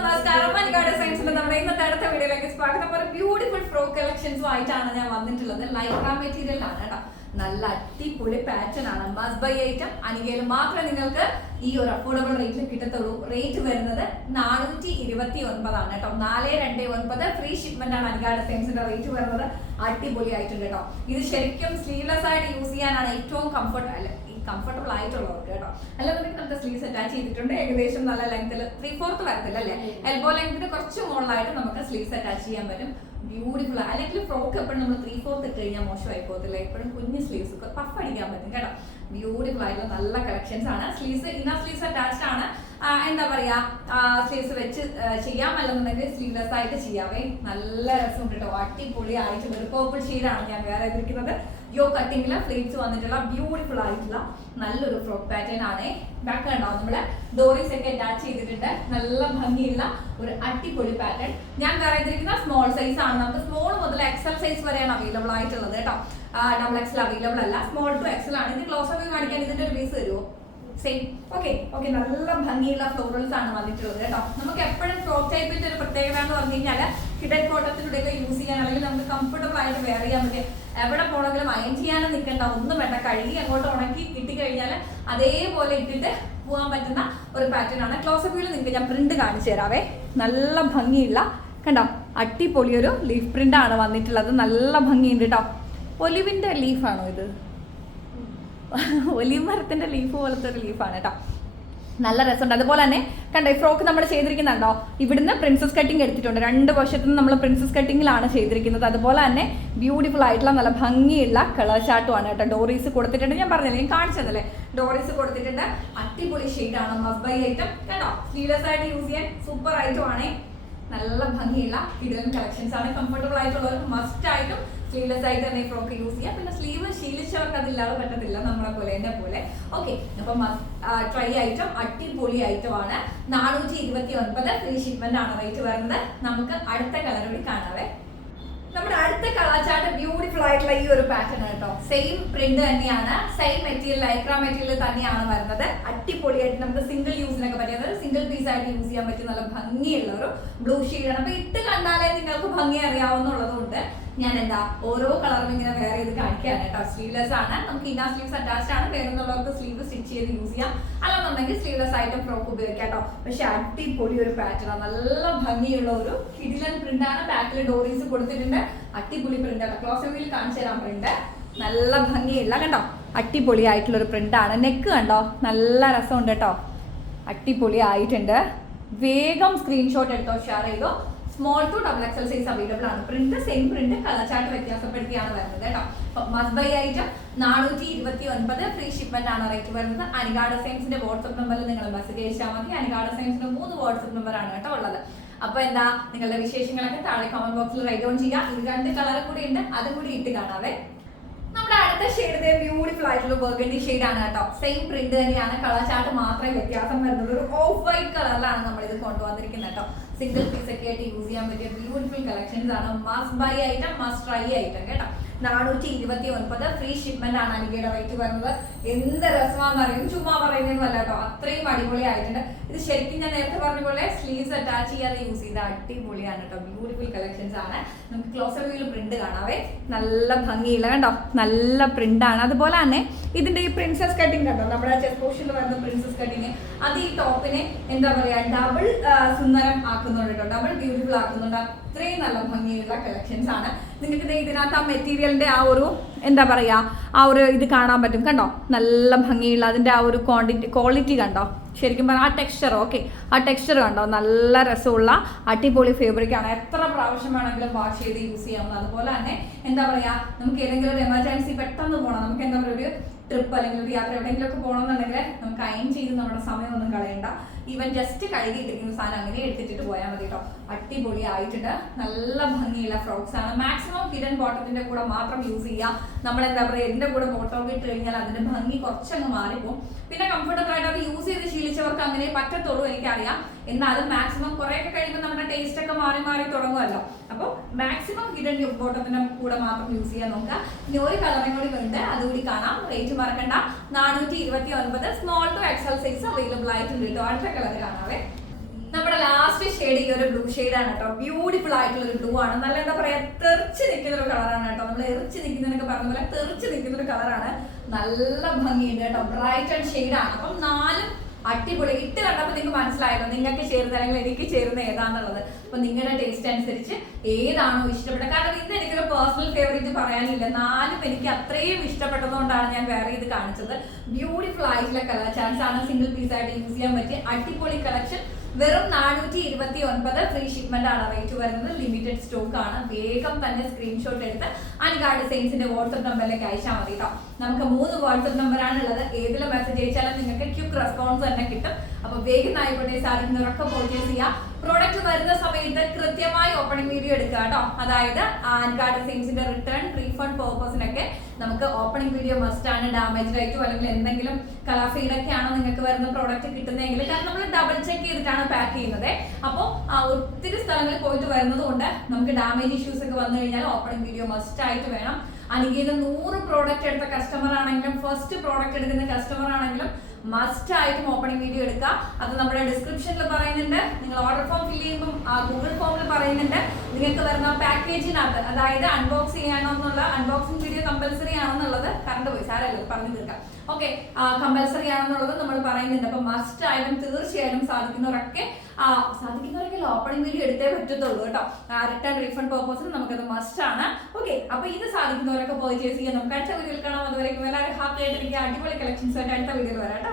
നമസ്കാരം. മലയാള സയൻസിന്റെ നമ്മുടെ ഇന്നത്തെ അടുത്ത വീഡിയോയിലേക്ക് സ്വാഗതം. ഒരു ബ്യൂട്ടിഫുൾ ഫ്രോക്ക് കളക്ഷൻസും ആയിട്ടാണ് ഞാൻ വന്നിട്ടുള്ളത്. ലൈക്ര മെറ്റീരിയലാണ് കേട്ടോ. നല്ല അടിപൊളി പാറ്റേൺ ആണ്. Must buy item. അനികയിൽ മാത്രമേ നിങ്ങൾക്ക് ഈ ഒരു അഫോർഡബിൾ റേറ്റിൽ കിട്ടത്തുള്ളൂ. റേറ്റ് വരുന്നത് 429 ആണ് കേട്ടോ. 429 ഫ്രീ ഷിപ്മെന്റ് ആണ് അനികാ ഡിസൈൻസിന്റെ റേറ്റ് വരുന്നത്. അടിപൊളി ആയിട്ടുണ്ട് കേട്ടോ. ഇത് ശരിക്കും സ്ലീവ്ലെസ് ആയിട്ട് യൂസ് ചെയ്യാനാണ് ഏറ്റവും കംഫർട്ടബിൾ ആയിട്ടുള്ളവർക്ക് കേട്ടോ. അല്ലാതെ നമുക്ക് സ്ലീവ്സ് അറ്റാച്ച് ചെയ്തിട്ടുണ്ട്. ഏകദേശം നല്ല ലെങ്ത്തിൽ 3/4 വരത്തില്ല അല്ലേ, എൽബോ ലെങ്ത്തിന് കുറച്ച് മുകളിലായിട്ട് നമുക്ക് സ്ലീവ്സ് അറ്റാച്ച് ചെയ്യാൻ പറ്റും. ബ്യൂട്ടിഫുൾ. അല്ലെങ്കിൽ ഫ്രോക്ക് എപ്പോഴും നമ്മൾ 3/4 ഇട്ട് കഴിഞ്ഞാൽ മോശമായി പോകത്തില്ല. എപ്പോഴും കുഞ്ഞ് സ്ലീവ്സ് പഫ് അടിക്കാൻ പറ്റും കേട്ടോ. ബ്യൂട്ടിഫുൾ ആയിട്ടുള്ള നല്ല കളക്ഷൻസ് ആണ്. സ്ലീവ്സ് ഇന്നർ സ്ലീവ്സ് അറ്റാച്ച്ഡ് ആണ്. എന്താ പറയാ, സ്ലീവ്സ് വെച്ച് ചെയ്യാം, അല്ലെന്നുണ്ടെങ്കിൽ സ്ലീവ്ലെസ് ആയിട്ട് ചെയ്യാവേ. നല്ല രസമുണ്ട് കേട്ടോ. അടിപൊളി ആയിട്ടുള്ള ഒരു പേർപ്പിൾ ഷെയ്ഡാണ് ഞാൻ വേറെ എതിർക്കുന്നത്. യോ കട്ടിങ്ങില് ഫ്ലേറ്റ്സ് വന്നിട്ടുള്ള ബ്യൂട്ടിഫുൾ ആയിട്ടുള്ള നല്ലൊരു ഫ്രോക്ക് പാറ്റേൺ ആണ്. ബാക്ക് ഉണ്ടാവും നമ്മള് ഡോറീസ് ഒക്കെ അറ്റാച്ച് ചെയ്തിട്ടുണ്ട്. നല്ല ഭംഗിയുള്ള ഒരു അടിപൊളി പാറ്റേൺ. ഞാൻ വേറെ എതിർക്കുന്ന സ്മോൾ സൈസ് ആണ്. നമുക്ക് സ്മോൾ മുതൽ എക്സൽ സൈസ് വരെയാണ് അവൈലബിൾ ആയിട്ടുള്ളത് കേട്ടോ. ഡബിൾ എക്സൽ അവൈലബിൾ അല്ല, സ്മോൾ ടു എക്സൽ ആണ്. ഇത് ക്ലോസ് അപ്പ് കാണിക്കാൻ ഇതിന്റെ ഒരു പീസ് തരുമോ? സെയിം. ഓക്കെ. നല്ല ഭംഗിയുള്ള ഫ്ലോറൽസ് ആണ് വന്നിട്ടുള്ളത് കേട്ടോ. നമുക്ക് എപ്പോഴും ഫ്രോക്ക് ടൈപ്പിന്റെ ഒരു പ്രത്യേകത എന്ന് പറഞ്ഞു കഴിഞ്ഞാൽ ഹിഡൻ കോട്ടത്തിലൂടെയൊക്കെ യൂസ് ചെയ്യാൻ, അല്ലെങ്കിൽ നമുക്ക് കംഫർട്ടബിൾ ആയിട്ട് വെയർ ചെയ്യാൻ പറ്റും. എവിടെ പോകണമെങ്കിലും അയൺ ചെയ്യാനും നിൽക്കണ്ട, ഒന്നും വേണ്ട. കഴുകി അങ്ങോട്ട് ഉണക്കി കിട്ടിക്കഴിഞ്ഞാൽ അതേപോലെ ഇട്ടിട്ട് പോകാൻ പറ്റുന്ന ഒരു പാറ്റേൺ ആണ്. ക്ലോസപ്പ് വ്യൂവിൽ നിങ്ങൾക്ക് ഞാൻ പ്രിന്റ് കാണിച്ചു തരാവേ. നല്ല ഭംഗിയുള്ള കണ്ടോ, അടിപൊളി ഒരു ലീഫ് പ്രിന്റ് ആണ് വന്നിട്ടുള്ളത്. നല്ല ഭംഗിയുണ്ട് കേട്ടോ. ഒലിവിന്റെ ലീഫാണോ ഇത്? ഒലിവ് മരത്തിന്റെ ലീഫ് പോലത്തെ ഒരു ലീഫാണ് കേട്ടോ. നല്ല രസമുണ്ട്. അതുപോലെ തന്നെ കണ്ടോ, ഈ ഫ്രോക്ക് നമ്മൾ ചെയ്തിരിക്കുന്നുണ്ടോ, ഇവിടുന്ന് പ്രിൻസസ് കട്ടിങ് എടുത്തിട്ടുണ്ട്. 2 വശത്തുനിന്ന് നമ്മൾ പ്രിൻസസ് കട്ടിങ്ങിലാണ് ചെയ്തിരിക്കുന്നത്. അതുപോലെ തന്നെ ബ്യൂട്ടിഫുൾ ആയിട്ടുള്ള നല്ല ഭംഗിയുള്ള കളർ ചാർട്ടുമാണ് കേട്ടോ. ഡോറീസ് കൊടുത്തിട്ടുണ്ട്. ഞാൻ പറഞ്ഞില്ലേ, ഞാൻ കാണിച്ചതല്ലേ, ഡോറീസ് കൊടുത്തിട്ടുണ്ട്. അടിപൊളി ഷെയ്ഡാണ്. മസ്റ്റ് ബൈ ഐറ്റം കേട്ടോ. സ്ലീവ്ലെസ് ആയിട്ട് യൂസ് ചെയ്യാൻ സൂപ്പർ ഐറ്റം ആണ്. നല്ല ഭംഗിയുള്ള കിടിലൻ കളക്ഷൻസ് ആണ്. കംഫർട്ടബിൾ ആയിട്ടുള്ളവർക്ക് മസ്റ്റ് ആയിട്ടും സ്ലീവ്ലെസ് ആയിട്ട് തന്നെ ഫ്രോക്ക് യൂസ് ചെയ്യാം. പിന്നെ സ്ലീവ് ശീലിച്ചവർക്ക് അതില്ലാതെ പറ്റത്തില്ല, നമ്മളെ പോലെ എന്നെ പോലെ. ഓക്കെ, അപ്പൊ ട്രൈ ഐറ്റം അടിപൊളി ഐറ്റം ആണ്. 429 ഫ്രീ ഷിപ്മെന്റ് ആണ് റേറ്റ് വരുന്നത്. നമുക്ക് അടുത്ത കളർ കൂടി കാണാവേ. നമ്മുടെ അടുത്ത കളർ ചാർട്ട് ബ്യൂട്ടിഫുൾ ആയിട്ടുള്ള ഈ ഒരു പാറ്റേൺ കേട്ടോ. സെയിം പ്രിന്റ് തന്നെയാണ്, സെയിം മെറ്റീരിയൽ, ലൈക്ര മെറ്റീരിയൽ തന്നെയാണ് വരുന്നത്. അടിപൊളിയായിട്ട് നമുക്ക് സിംഗിൾ യൂസിനൊക്കെ പറ്റിയത്, സിംഗിൾ പീസ് ആയിട്ട് യൂസ് ചെയ്യാൻ പറ്റിയ നല്ല ഭംഗിയുള്ള ഒരു ബ്ലൂ ഷെയ്ഡാണ്. അപ്പൊ ഇട്ട് കണ്ടാലേ നിങ്ങൾക്ക് ഭംഗി അറിയാവുന്നുള്ളതുകൊണ്ട് ഞാൻ ഓരോ കളറും ഇങ്ങനെ വേറെ ചെയ്ത് കാണിക്കുകയാണ് കേട്ടോ. സ്ലീവ്ലെസ് ആണ്. നമുക്ക് ഇന്നർ സ്ലീവ്സ് അറ്റാച്ച്ഡ് ആണ്. വേണമെന്നുള്ളവർക്ക് സ്ലീവ് സ്റ്റിച്ച് ചെയ്ത് യൂസ് ചെയ്യാം, അല്ലെന്നുണ്ടെങ്കിൽ സ്ലീവ്ലെസ് ആയിട്ട് ഫ്രോക്ക് ഉപയോഗിക്കാം കേട്ടോ. പക്ഷെ അടിപൊളി ഒരു പാറ്റേൺ ആണ്. നല്ല ഭംഗിയുള്ള ഒരു കിടിലൻ പ്രിന്റ് ആണ്. ബാക്കിൽ ഡോറീസ് കൊടുത്തിട്ടുണ്ട്. അടിപൊളി പ്രിന്റ് ആണ്. ക്ലോസ് വ്യൂവിൽ കാണിച്ചു തരാൻ പ്രിന്റ്. നല്ല ഭംഗിയുള്ള കണ്ടോ, അടിപൊളി ആയിട്ടുള്ള ഒരു പ്രിന്റ് ആണ്. നെക്ക് കണ്ടോ, നല്ല രസമുണ്ട് കേട്ടോ. അടിപൊളി ആയിട്ടുണ്ട്. വേഗം സ്ക്രീൻഷോട്ട് എടുത്തോ, ഷെയർ ചെയ്തോ. Small to double XL size available ആണ്. Print same print, colour chart വ്യത്യാസപ്പെടുത്തിയാണ് വരുന്നത് കേട്ടോ. Must buy item 429 free shipment ആണ് റേറ്റ് വരുന്നത്. അനികാ ഡിസൈൻസിന്റെ വാട്സ്ആപ്പ് നമ്പറിൽ നിങ്ങൾ മെസ്സേജ് അയച്ചാൽ മതി. അനികാ ഡിസൈൻസിന്റെ 3 വാട്സ്ആപ്പ് നമ്പർ ആണ് കേട്ടോ ഉള്ളത്. അപ്പൊ നിങ്ങളുടെ വിശേഷങ്ങളൊക്കെ താഴെ കമന്റ് ബോക്സിൽ റൈറ്റ് ഡൗൺ ചെയ്യാം. ഇത് 2 കളർ കൂടി ഉണ്ട്, അതും കൂടി ഇട്ട് കാണാവേ. നമ്മുടെ അടുത്ത ഷെയ്ഡ് ബ്യൂട്ടിഫുൾ ആയിട്ടുള്ള ബർഗണ്ടി ഷെയ്ഡ് ആണ് കേട്ടോ. സെയിം പ്രിന്റ് തന്നെയാണ്, കളർ ചാർട്ട് മാത്രമേ വ്യത്യാസം വരുന്നുള്ളൂ. ഒരു ഓഫ് വൈറ്റ് കളറിലാണ് നമ്മൾ ഇത് കൊണ്ടുവന്നിരിക്കുന്നത് കേട്ടോ. സിംഗിൾ പീസ് ഒക്കെ ആയിട്ട് യൂസ് ചെയ്യാൻ പറ്റിയ ബ്യൂട്ടിഫുൾ കളക്ഷൻസ് ആണ്. Must buy item, must try item കേട്ടോ. 429 ഫ്രീ ഷിപ്മെന്റ് ആണ് അനികയുടെ റേറ്റ് വരുന്നത്. എന്ത് രസമാണെന്ന് അറിയും, ചുമ്മാ പറയുന്നതല്ല കേട്ടോ. അത്രയും അടിപൊളി ആയിട്ടുണ്ട്. ഇത് ശരിക്കും ഞാൻ നേരത്തെ പറഞ്ഞ പോലെ സ്ലീവ്സ് അറ്റാച്ച് ചെയ്യാതെ യൂസ് ചെയ്ത അടിപൊളിയാണ് കേട്ടോ. ബ്യൂട്ടിഫുൾ കളക്ഷൻസ് ആണ്. നമുക്ക് ക്ലോസർ വ്യൂവിൽ പ്രിന്റ് കാണാവേ. നല്ല ഭംഗിയില്ല കണ്ടോ, നല്ല പ്രിന്റ് ആണ്. അതുപോലെ തന്നെ ഇതിന്റെ ഈ പ്രിൻസസ് കട്ടിങ് കണ്ടോ, നമ്മുടെ ചെസ്റ്റ് പോർഷനിൽ വരുന്ന പ്രിൻസസ് കട്ടിങ്, അത് ഈ ടോപ്പിനെ എന്താ പറയാ, ഡബിൾ സുന്ദരം ആക്കുന്നുണ്ട് കേട്ടോ. ഡബിൾ ബ്യൂട്ടിഫുൾ ആക്കുന്നുണ്ട്. അത്രയും നല്ല ഭംഗിയുള്ള കളക്ഷൻസ് ആണ്. നിങ്ങൾക്ക് ഇതിനകത്ത് ആ മെറ്റീരിയലിന്റെ ആ ഒരു എന്താ പറയാ, ആ ഒരു ഇത് കാണാൻ പറ്റും കണ്ടോ. നല്ല ഭംഗിയുള്ള അതിന്റെ ആ ഒരു ക്വാളിറ്റി കണ്ടോ. ശരിക്കും പറഞ്ഞാൽ ആ ടെക്സ്ചർ, ഓക്കെ, ആ ടെക്സ്ചർ കണ്ടോ, നല്ല രസമുള്ള അടിപൊളി ഫാബ്രിക് ആണ്. എത്ര പ്രാവശ്യം വേണമെങ്കിലും വാഷ് ചെയ്ത് യൂസ് ചെയ്യാവുന്നത്. അതുപോലെ തന്നെ എന്താ പറയാ, നമുക്ക് ഏതെങ്കിലും ഒരു എമർജൻസി പെട്ടെന്ന് പോകണം, നമുക്ക് എന്താ പറയുക, ഒരു ട്രിപ്പ് അല്ലെങ്കിൽ ഒരു യാത്ര എവിടെയെങ്കിലും ഒക്കെ പോകണമെന്നുണ്ടെങ്കിൽ നമുക്ക് അയൺ ചെയ്ത് നമ്മുടെ സമയമൊന്നും കളയണ്ട. ഈവൻ ജസ്റ്റ് കഴുകിയിട്ടിരിക്കുന്ന സാധനം അങ്ങനെ എടുത്തിട്ട് പോയാൽ മതി കേട്ടോ. അടിപൊളി ആയിട്ടുണ്ട്. നല്ല ഭംഗിയുള്ള ഫ്രോക്സ് ആണ്. മാക്സിമം ഹിഡൻ ബോട്ടത്തിന്റെ കൂടെ മാത്രം യൂസ് ചെയ്യാം. നമ്മൾ എന്താ പറയുക, ഇതിന്റെ കൂടെ ബോട്ടം ഇട്ട് കഴിഞ്ഞാൽ അതിന്റെ ഭംഗി കുറച്ചങ്ങ് മാറിപ്പോകും. പിന്നെ കംഫർട്ടബിൾ ആയിട്ട് അത് യൂസ് ചെയ്ത് ശീലിച്ചവർക്ക് അങ്ങനെ പറ്റത്തുള്ളൂ, എനിക്കറിയാം. എന്നാലും മാക്സിമം കുറെയൊക്കെ കഴിയുമ്പോൾ നമ്മുടെ ടേസ്റ്റ് ഒക്കെ മാറി മാറി തുടങ്ങുമല്ലോ. അപ്പോൾ മാക്സിമം ഹിഡൻ ബോട്ടത്തിന്റെ കൂടെ മാത്രം യൂസ് ചെയ്യാൻ നോക്കുക. ഇനി ഒരു കളറും കൂടി ഉണ്ട്, അതുകൂടി കാണാം. റേറ്റ് മറക്കണ്ട. 429 small to XL size available ആയിട്ടുണ്ട് കേട്ടോ. അടുത്ത കളർ കാണാവേ. നമ്മുടെ ലാസ്റ്റ് ഷെയ്ഡ് ഈ ഒരു ബ്ലൂ ഷെയ്ഡാണ് കേട്ടോ. ബ്യൂട്ടിഫുൾ ആയിട്ടുള്ള ഒരു ബ്ലൂ ആണ്. നല്ല എന്താ പറയാ, തെറിച്ച് നിൽക്കുന്ന ഒരു കളറാണ് കേട്ടോ. നമ്മൾ എറിച്ച് നിൽക്കുന്നതൊക്കെ പറഞ്ഞ പോലെ തെറിച്ച് നിൽക്കുന്ന ഒരു കളറാണ്. നല്ല ഭംഗിയുണ്ട് കേട്ടോ. ബ്രൈറ്റ് ആൻഡ് ഷെയ്ഡാണ്. അപ്പം 4 അടിപൊളി. ഇട്ട് കണ്ടപ്പോൾ നിങ്ങൾക്ക് മനസ്സിലായല്ലോ നിങ്ങൾക്ക് ചേരുന്ന അല്ലെങ്കിൽ എനിക്ക് ചേരുന്ന ഏതാന്നുള്ളത്. അപ്പൊ നിങ്ങളുടെ ടേസ്റ്റ് അനുസരിച്ച് ഏതാണോ ഇഷ്ടപ്പെട്ടത്. കാരണം ഇന്ന് എനിക്കൊരു പേഴ്സണൽ ഫേവറേറ്റ് പറയാനില്ല. 4 എനിക്ക് അത്രയും ഇഷ്ടപ്പെട്ടതുകൊണ്ടാണ് ഞാൻ വേറെ ഇത് കാണിച്ചത്. ബ്യൂട്ടിഫുൾ ആയിട്ടുള്ള കളർ ചാൻസ് ആണ്. സിംഗിൾ പീസ് ആയിട്ട് യൂസ് ചെയ്യാൻ പറ്റിയ അടിപൊളി കളക്ഷൻ. വെറും 429 ഫ്രീ ഷിപ്മെന്റ് ആണ് റേറ്റ് വരുന്നത്. ലിമിറ്റഡ് സ്റ്റോക്ക് ആണ്. വേഗം തന്നെ സ്ക്രീൻഷോട്ട് എടുത്ത് അനികാ ഡിസൈൻസിന്റെ വാട്സ്ആപ്പ് നമ്പറിലേക്ക് അയച്ചാൽ മതി കേട്ടോ. നമുക്ക് 3 വാട്സ്ആപ്പ് നമ്പർ ആണുള്ളത്. ഏതിലും മെസ്സേജ് അയച്ചാലും നിങ്ങൾക്ക് ക്വിക്ക് റെസ്പോൺസ് തന്നെ കിട്ടും. അപ്പൊ വേഗം ആയിക്കോട്ടെ, സാധിക്കുന്നവരൊക്കെ പർച്ചേസ് ചെയ്യാം. പ്രോഡക്റ്റ് വരുന്ന സമയത്ത് കൃത്യമായി ഓപ്പണിംഗ് വീഡിയോ എടുക്കുക കേട്ടോ. അതായത് അനികാ ഡിസൈൻസിന്റെ റിട്ടേൺ റീഫണ്ട് പേർപ്പസിനൊക്കെ നമുക്ക് ഓപ്പണിംഗ് വീഡിയോ മസ്റ്റ് ആണ്. ഡാമേജ് റൈറ്റോ അല്ലെങ്കിൽ എന്തെങ്കിലും കളർ ഫീഡൊക്കെ ആണോ നിങ്ങൾക്ക് വരുന്ന പ്രോഡക്റ്റ് കിട്ടുന്നതെങ്കിൽ, കാരണം നമ്മൾ ഡബിൾ ചെക്ക് ചെയ്തിട്ടാണ് പാക്ക് ചെയ്യുന്നത്. അപ്പോൾ ഒത്തിരി സ്ഥലങ്ങളിൽ പോയിട്ട് വരുന്നത് കൊണ്ട് നമുക്ക് ഡാമേജ് ഇഷ്യൂസ് ഒക്കെ വന്നു കഴിഞ്ഞാൽ ഓപ്പണിംഗ് വീഡിയോ മസ്റ്റ് ആയിട്ട് വേണം. അല്ലെങ്കിൽ 100 പ്രോഡക്റ്റ് എടുത്ത കസ്റ്റമർ ആണെങ്കിലും ഫസ്റ്റ് പ്രോഡക്റ്റ് എടുക്കുന്ന കസ്റ്റമർ ആണെങ്കിലും മസ്റ്റ് ആയിട്ടും ഓപ്പണിംഗ് വീഡിയോ എടുക്കുക. അത് നമ്മുടെ ഡിസ്ക്രിപ്ഷനിൽ പറയുന്നുണ്ട്. നിങ്ങൾ ഓർഡർ ഫോം ഫില്ല് ചെയ്യുമ്പോൾ ഗൂഗിൾ ഫോമിൽ പറയുന്നുണ്ട്. നിങ്ങൾക്ക് വരുന്ന പാക്കേജിനകത്ത്, അതായത് അൺബോക്സ് ചെയ്യാനെന്നുള്ള അൺബോക്സിംഗ് വീഡിയോ കമ്പൽസറി ആണെന്നുള്ളത്, കറണ്ട് പോയി സാരമല്ല പറഞ്ഞു തീർക്കാം. ഓക്കെ, കമ്പൽസറി ആണെന്നുള്ളത് നമ്മൾ പറയുന്നുണ്ട്. അപ്പൊ മസ്റ്റ് ആയിട്ടും തീർച്ചയായിട്ടും സാധിക്കുന്നവരൊക്കെ ഓപ്പണിംഗ് വീഡിയോ എടുത്തേ പറ്റത്തുള്ളൂ കേട്ടോ. റിട്ടേൺ റീഫണ്ട് പേർപ്പസിന് നമുക്കത് മസ്റ്റ് ആണ്. ഓക്കെ, അപ്പൊ ഇത് സാധിക്കുന്നവരൊക്കെ പർച്ചേസ് ചെയ്യാം. നമുക്ക് അടുത്ത വീഡിയോയിൽ കാണാം. അതുവരെയും എല്ലാവരും ഹാപ്പി ആയിട്ടിരിക്കുക. അടിപൊളി കളക്ഷൻസ് ആയിട്ട് അടുത്ത വീഡിയോയിൽ വരാം.